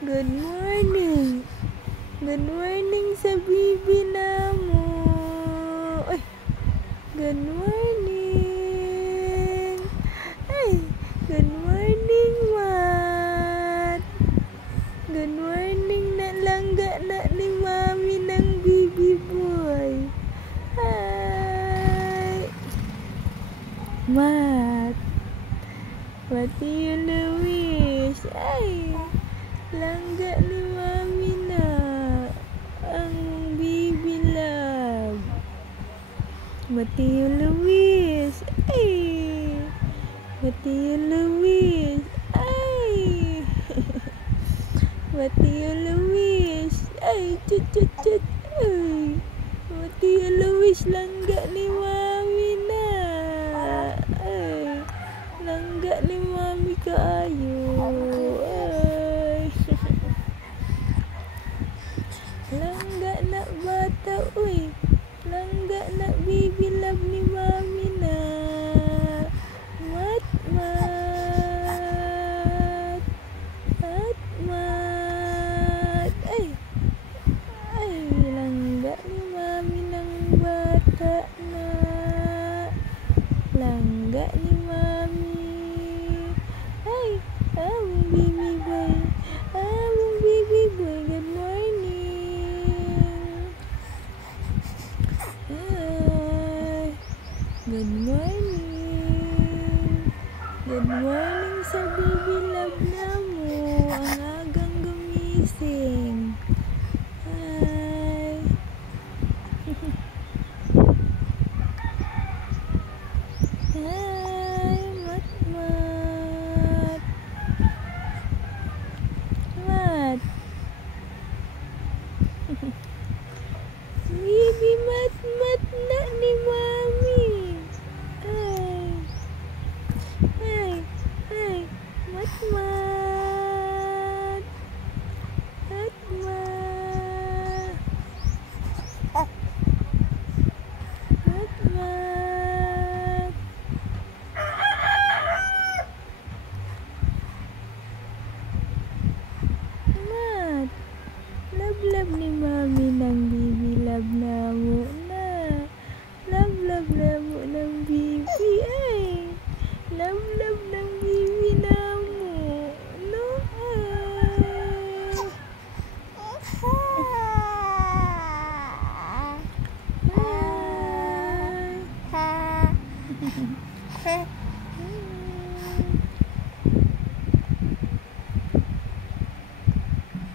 Good morning. Good morning sa bibi namo. Ay, good morning. Ay, good morning, Mat. Good morning na langga na ni Mami ng bibi boy. Hi. Mat. What do you wish? Ay, langga ni Mami na ang bibi love. What do you wish? Ay, what do you wish? Ay, what do you wish? Ay, chut chut chut. Ay, what do you wish? Langga ni Mami na. Ay, langga ni Mami kaayo. Ay, langga na bata, uy. Langga na bibi love ni Mami na. Mat, mat. Mat, mat. Ay, ay, langga ni Mami ng bata na. Langga ni Mami. Ay, abong bibi boy. Abong bibi boy. Good morning. Ay, good morning. Good morning sa bibi love na mo.